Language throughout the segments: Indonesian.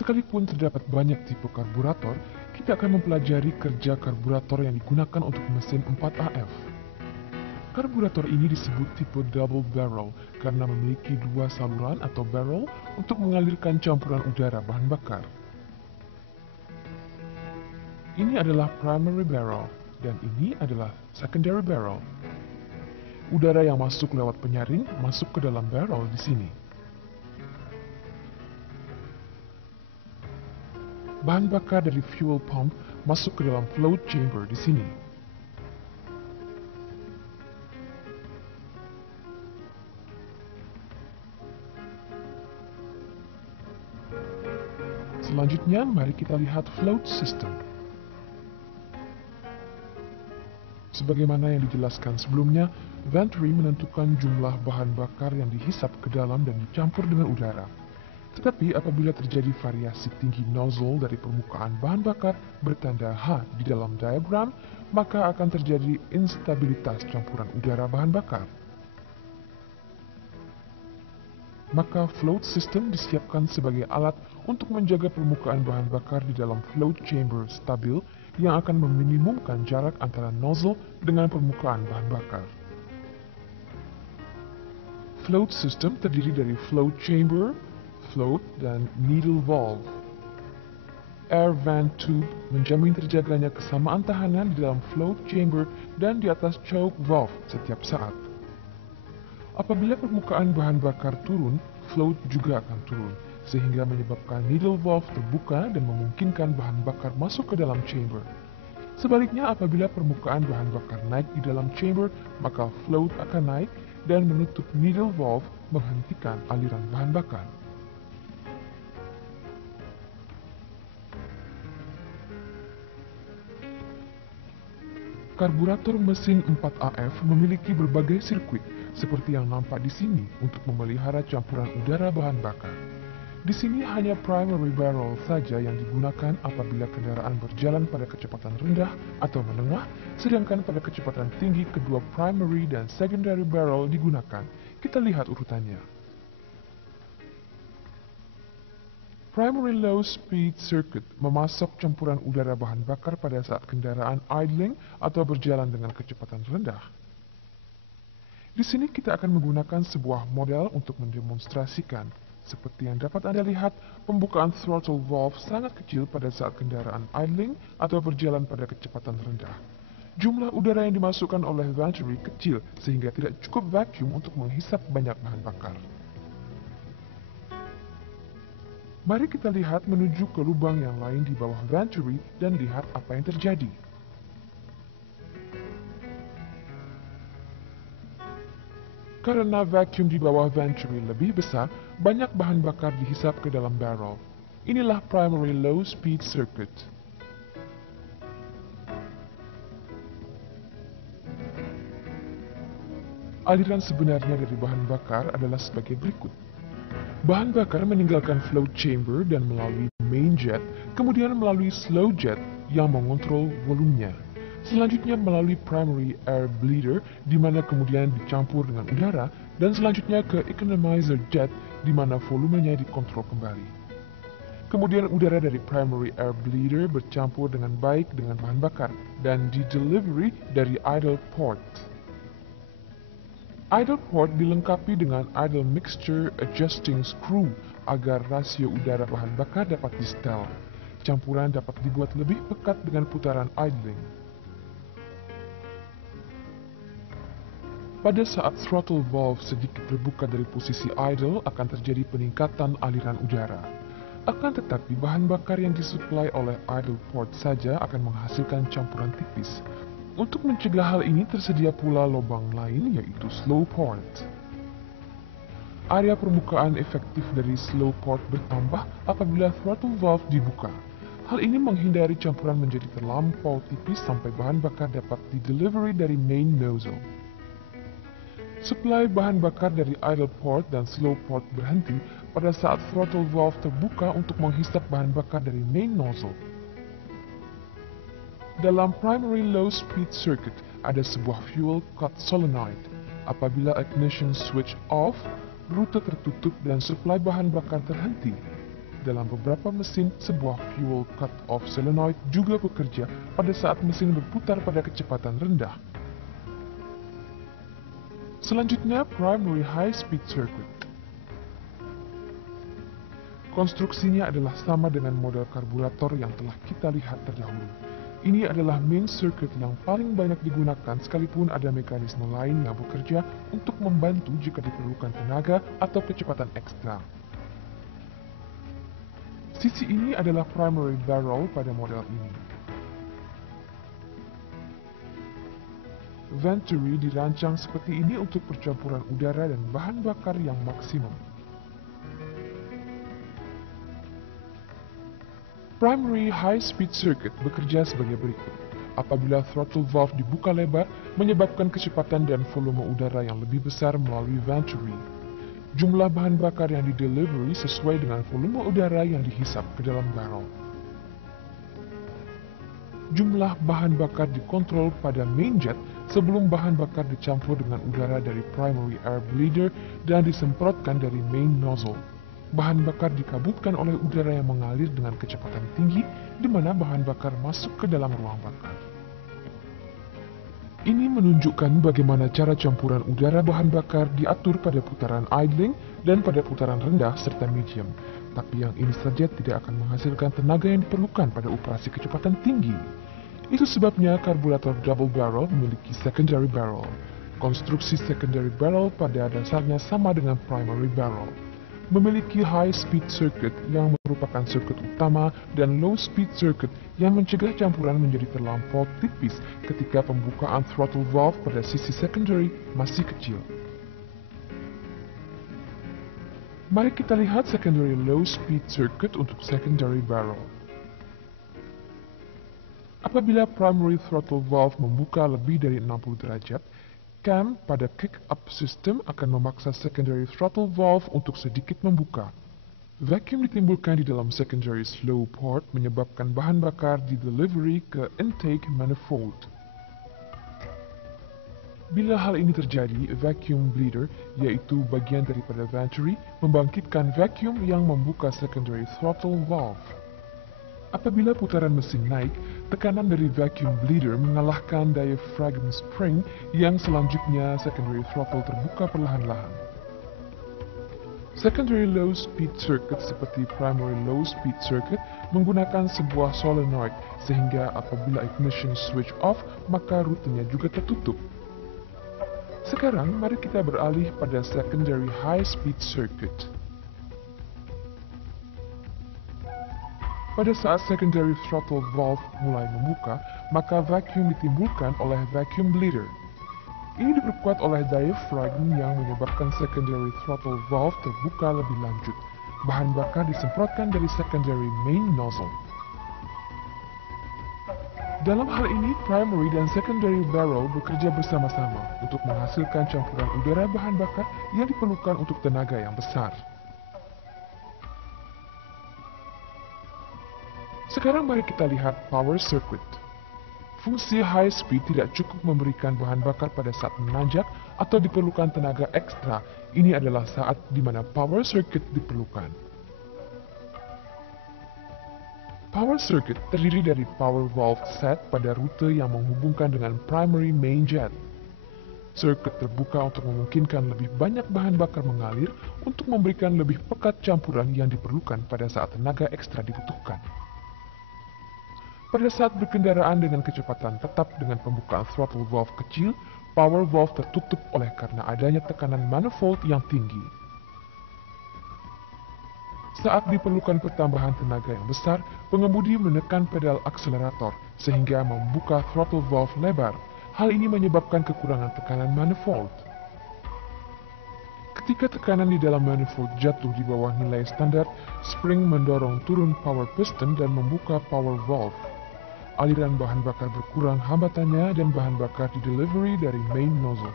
Sekalipun terdapat banyak tipe karburator, kita akan mempelajari kerja karburator yang digunakan untuk mesin 4AF. Karburator ini disebut tipe double barrel karena memiliki dua saluran atau barrel untuk mengalirkan campuran udara bahan bakar. Ini adalah primary barrel dan ini adalah secondary barrel. Udara yang masuk lewat penyaring masuk ke dalam barrel di sini. Bahan bakar dari fuel pump masuk ke dalam float chamber di sini. Selanjutnya, mari kita lihat float system. Sebagaimana yang dijelaskan sebelumnya, venturi menentukan jumlah bahan bakar yang dihisap ke dalam dan dicampur dengan udara. Tetapi apabila terjadi variasi tinggi nozzle dari permukaan bahan bakar bertanda H di dalam diagram, maka akan terjadi instabilitas campuran udara bahan bakar. Maka float system disiapkan sebagai alat untuk menjaga permukaan bahan bakar di dalam float chamber stabil yang akan meminimumkan jarak antara nozzle dengan permukaan bahan bakar. Float system terdiri dari float chamber, float, dan needle valve. Air vent tube menjamin terjaganya kesamaan tahanan di dalam float chamber dan di atas choke valve setiap saat. Apabila permukaan bahan bakar turun, float juga akan turun, sehingga menyebabkan needle valve terbuka dan memungkinkan bahan bakar masuk ke dalam chamber. Sebaliknya, apabila permukaan bahan bakar naik di dalam chamber, maka float akan naik dan menutup needle valve, menghentikan aliran bahan bakar. Karburator mesin 4AF memiliki berbagai sirkuit, seperti yang nampak di sini untuk memelihara campuran udara bahan bakar. Di sini hanya primary barrel saja yang digunakan apabila kendaraan berjalan pada kecepatan rendah atau menengah, sedangkan pada kecepatan tinggi kedua primary dan secondary barrel digunakan. Kita lihat urutannya. Primary low speed circuit memasok campuran udara bahan bakar pada saat kendaraan idling atau berjalan dengan kecepatan rendah. Di sini kita akan menggunakan sebuah model untuk mendemonstrasikan. Seperti yang dapat Anda lihat, pembukaan throttle valve sangat kecil pada saat kendaraan idling atau berjalan pada kecepatan rendah. Jumlah udara yang dimasukkan oleh venturi kecil sehingga tidak cukup vacuum untuk menghisap banyak bahan bakar. Mari kita lihat menuju ke lubang yang lain di bawah venturi dan lihat apa yang terjadi. Karena vacuum di bawah venturi lebih besar, banyak bahan bakar dihisap ke dalam barrel. Inilah primary low speed circuit. Aliran sebenarnya dari bahan bakar adalah sebagai berikut. Bahan bakar meninggalkan float chamber dan melalui main jet, kemudian melalui slow jet yang mengontrol volumenya. Selanjutnya melalui primary air bleeder, di mana kemudian dicampur dengan udara, dan selanjutnya ke economizer jet, di mana volumenya dikontrol kembali. Kemudian udara dari primary air bleeder bercampur dengan baik dengan bahan bakar, dan di delivery dari idle port. Idle port dilengkapi dengan idle mixture adjusting screw agar rasio udara bahan bakar dapat di-setel. Campuran dapat dibuat lebih pekat dengan putaran idling. Pada saat throttle valve sedikit terbuka dari posisi idle akan terjadi peningkatan aliran udara. Akan tetapi bahan bakar yang disuplai oleh idle port saja akan menghasilkan campuran tipis. Untuk mencegah hal ini tersedia pula lubang lain yaitu slow port. Area permukaan efektif dari slow port bertambah apabila throttle valve dibuka. Hal ini menghindari campuran menjadi terlampau tipis sampai bahan bakar dapat di-delivery dari main nozzle. Suplai bahan bakar dari idle port dan slow port berhenti pada saat throttle valve terbuka untuk menghisap bahan bakar dari main nozzle. Dalam primary low speed circuit ada sebuah fuel cut solenoid. Apabila ignition switch off, rute tertutup dan suplai bahan bakar terhenti. dalam beberapa mesin, sebuah fuel cut-off solenoid juga bekerja pada saat mesin berputar pada kecepatan rendah. Selanjutnya, primary high-speed circuit. Konstruksinya adalah sama dengan model karburator yang telah kita lihat terdahulu. Ini adalah main circuit yang paling banyak digunakan sekalipun ada mekanisme lain yang bekerja untuk membantu jika diperlukan tenaga atau kecepatan ekstra. Sisi ini adalah primary barrel pada model ini. Venturi dirancang seperti ini untuk percampuran udara dan bahan bakar yang maksimum. Primary high-speed circuit bekerja sebagai berikut. Apabila throttle valve dibuka lebar, menyebabkan kecepatan dan volume udara yang lebih besar melalui venturi. Jumlah bahan bakar yang didelivery sesuai dengan volume udara yang dihisap ke dalam barrel. Jumlah bahan bakar dikontrol pada main jet sebelum bahan bakar dicampur dengan udara dari primary air bleeder dan disemprotkan dari main nozzle. Bahan bakar dikabutkan oleh udara yang mengalir dengan kecepatan tinggi, di mana bahan bakar masuk ke dalam ruang bakar. Ini menunjukkan bagaimana cara campuran udara bahan bakar diatur pada putaran idling dan pada putaran rendah serta medium. Tapi yang ini saja tidak akan menghasilkan tenaga yang diperlukan pada operasi kecepatan tinggi. Itu sebabnya karburator double barrel memiliki secondary barrel. Konstruksi secondary barrel pada dasarnya sama dengan primary barrel. Memiliki high-speed circuit yang merupakan circuit utama dan low-speed circuit yang mencegah campuran menjadi terlampau tipis ketika pembukaan throttle valve pada sisi secondary masih kecil. Mari kita lihat secondary low-speed circuit untuk secondary barrel. Apabila primary throttle valve membuka lebih dari 60 derajat, cam pada kick-up system akan memaksa secondary throttle valve untuk sedikit membuka. Vacuum ditimbulkan di dalam secondary slow port menyebabkan bahan bakar di delivery ke intake manifold. Bila hal ini terjadi, vacuum bleeder, yaitu bagian daripada venturi, membangkitkan vacuum yang membuka secondary throttle valve. Apabila putaran mesin naik, tekanan dari vacuum bleeder mengalahkan diaphragm spring yang selanjutnya secondary throttle terbuka perlahan-lahan. Secondary low speed circuit seperti primary low speed circuit menggunakan sebuah solenoid sehingga apabila ignition switch off maka rutenya juga tertutup. Sekarang mari kita beralih pada secondary high speed circuit. Pada saat secondary throttle valve mulai membuka, maka vacuum ditimbulkan oleh vacuum bleeder. Ini diperkuat oleh diaphragm yang menyebabkan secondary throttle valve terbuka lebih lanjut. Bahan bakar disemprotkan dari secondary main nozzle. Dalam hal ini, primary dan secondary barrel bekerja bersama-sama untuk menghasilkan campuran udara bahan bakar yang diperlukan untuk tenaga yang besar. Sekarang mari kita lihat power circuit. Fungsi high speed tidak cukup memberikan bahan bakar pada saat menanjak atau diperlukan tenaga ekstra. Ini adalah saat di mana power circuit diperlukan. Power circuit terdiri dari power valve set pada rute yang menghubungkan dengan primary main jet. Circuit terbuka untuk memungkinkan lebih banyak bahan bakar mengalir untuk memberikan lebih pekat campuran yang diperlukan pada saat tenaga ekstra dibutuhkan. Pada saat berkendaraan dengan kecepatan tetap dengan pembukaan throttle valve kecil, power valve tertutup oleh karena adanya tekanan manifold yang tinggi. Saat diperlukan pertambahan tenaga yang besar, pengemudi menekan pedal akselerator sehingga membuka throttle valve lebar. Hal ini menyebabkan kekurangan tekanan manifold. Ketika tekanan di dalam manifold jatuh di bawah nilai standar, spring mendorong turun power piston dan membuka power valve. Aliran bahan bakar berkurang hambatannya dan bahan bakar di delivery dari main nozzle.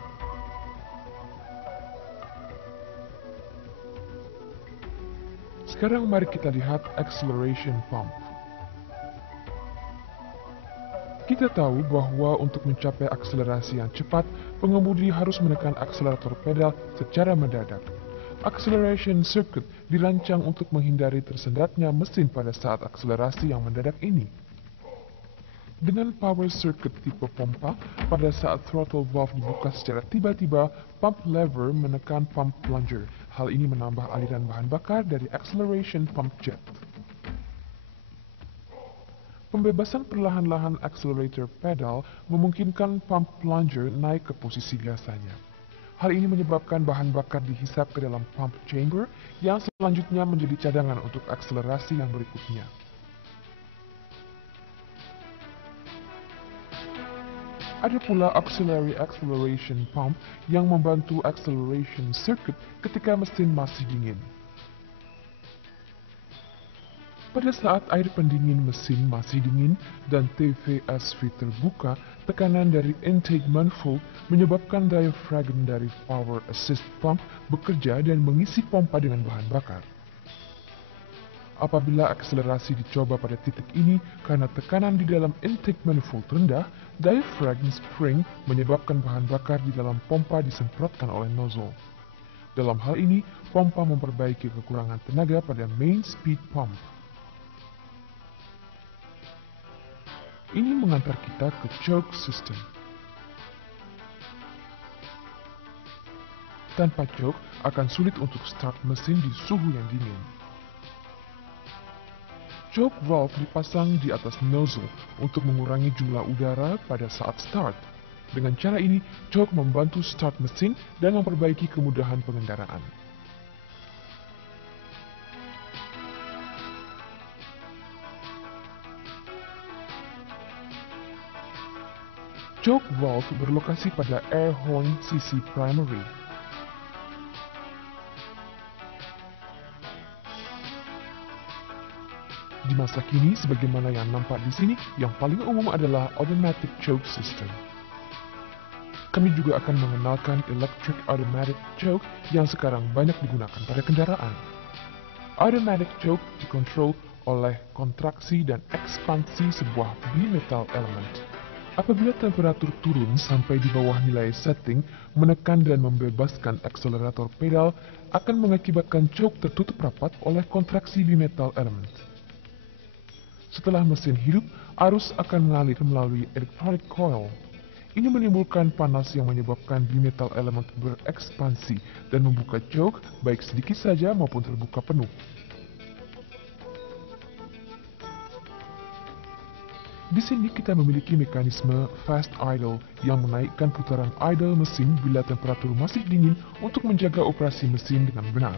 Sekarang mari kita lihat acceleration pump. Kita tahu bahwa untuk mencapai akselerasi yang cepat, pengemudi harus menekan akselerator pedal secara mendadak. Acceleration circuit dirancang untuk menghindari tersendatnya mesin pada saat akselerasi yang mendadak ini. Dengan power circuit tipe pompa, pada saat throttle valve dibuka secara tiba-tiba, pump lever menekan pump plunger. Hal ini menambah aliran bahan bakar dari acceleration pump jet. Pembebasan perlahan-lahan accelerator pedal memungkinkan pump plunger naik ke posisi biasanya. Hal ini menyebabkan bahan bakar dihisap ke dalam pump chamber yang selanjutnya menjadi cadangan untuk akselerasi yang berikutnya. Ada pula auxiliary acceleration pump yang membantu acceleration circuit ketika mesin masih dingin. Pada saat air pendingin mesin masih dingin dan TVSV terbuka, tekanan dari intake manifold menyebabkan diaphragm dari power assist pump bekerja dan mengisi pompa dengan bahan bakar. Apabila akselerasi dicoba pada titik ini karena tekanan di dalam intake manifold rendah, diaphragm spring menyebabkan bahan bakar di dalam pompa disemprotkan oleh nozzle. Dalam hal ini, pompa memperbaiki kekurangan tenaga pada main speed pump. Ini mengantar kita ke choke system. Tanpa choke, akan sulit untuk start mesin di suhu yang dingin. Choke valve dipasang di atas nozzle untuk mengurangi jumlah udara pada saat start. Dengan cara ini, choke membantu start mesin dan memperbaiki kemudahan pengendaraan. Choke valve berlokasi pada air horn sisi primary. Di masa kini, sebagaimana yang nampak di sini, yang paling umum adalah automatic choke system. Kami juga akan mengenalkan electric automatic choke yang sekarang banyak digunakan pada kendaraan. Automatic choke dikontrol oleh kontraksi dan ekspansi sebuah bimetal element. Apabila temperatur turun sampai di bawah nilai setting, menekan dan membebaskan akselerator pedal akan mengakibatkan choke tertutup rapat oleh kontraksi bimetal element. Setelah mesin hidup, arus akan mengalir melalui electronic coil. Ini menimbulkan panas yang menyebabkan bimetal element berekspansi dan membuka choke baik sedikit saja maupun terbuka penuh. Di sini kita memiliki mekanisme fast idle yang menaikkan putaran idle mesin bila temperatur masih dingin untuk menjaga operasi mesin dengan benar.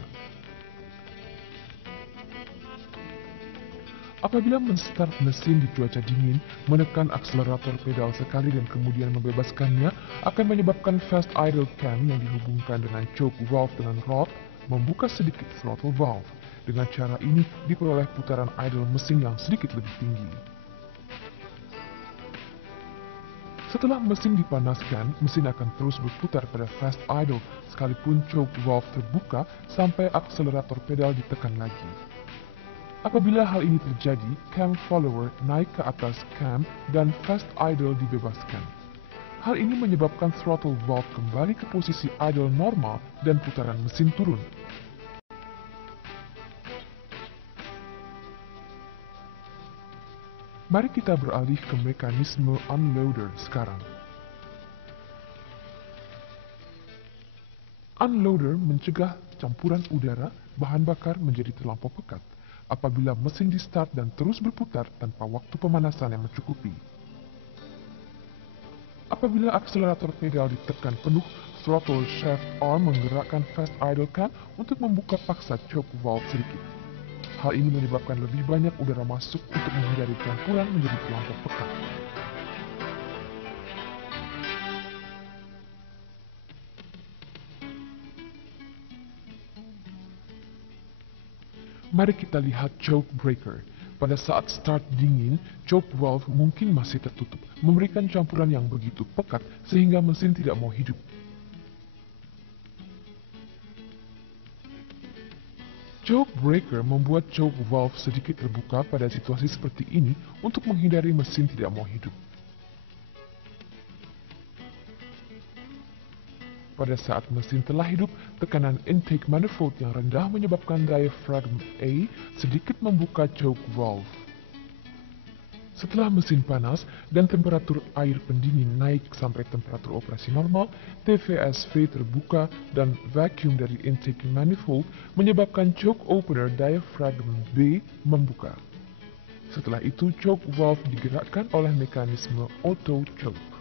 Apabila menstart mesin di cuaca dingin, menekan akselerator pedal sekali dan kemudian membebaskannya akan menyebabkan fast idle cam yang dihubungkan dengan choke valve dengan rod membuka sedikit throttle valve. Dengan cara ini diperoleh putaran idle mesin yang sedikit lebih tinggi. Setelah mesin dipanaskan, mesin akan terus berputar pada fast idle sekalipun choke valve terbuka sampai akselerator pedal ditekan lagi. Apabila hal ini terjadi, cam follower naik ke atas cam dan fast idle dibebaskan. Hal ini menyebabkan throttle valve kembali ke posisi idle normal dan putaran mesin turun. Mari kita beralih ke mekanisme unloader sekarang. Unloader mencegah campuran udara bahan bakar menjadi terlampau pekat apabila mesin di-start dan terus berputar tanpa waktu pemanasan yang mencukupi. Apabila akselerator pedal ditekan penuh, throttle shaft arm menggerakkan fast idle cam untuk membuka paksa choke valve sedikit. Hal ini menyebabkan lebih banyak udara masuk untuk menghindari campuran menjadi terlampau pekat. Mari kita lihat choke breaker. Pada saat start dingin, choke valve mungkin masih tertutup, memberikan campuran yang begitu pekat sehingga mesin tidak mau hidup. Choke breaker membuat choke valve sedikit terbuka pada situasi seperti ini untuk menghindari mesin tidak mau hidup. Pada saat mesin telah hidup, tekanan intake manifold yang rendah menyebabkan diaphragm A sedikit membuka choke valve. Setelah mesin panas dan temperatur air pendingin naik sampai temperatur operasi normal, TVSV terbuka dan vacuum dari intake manifold menyebabkan choke opener diaphragm B membuka. Setelah itu, choke valve digerakkan oleh mekanisme auto choke.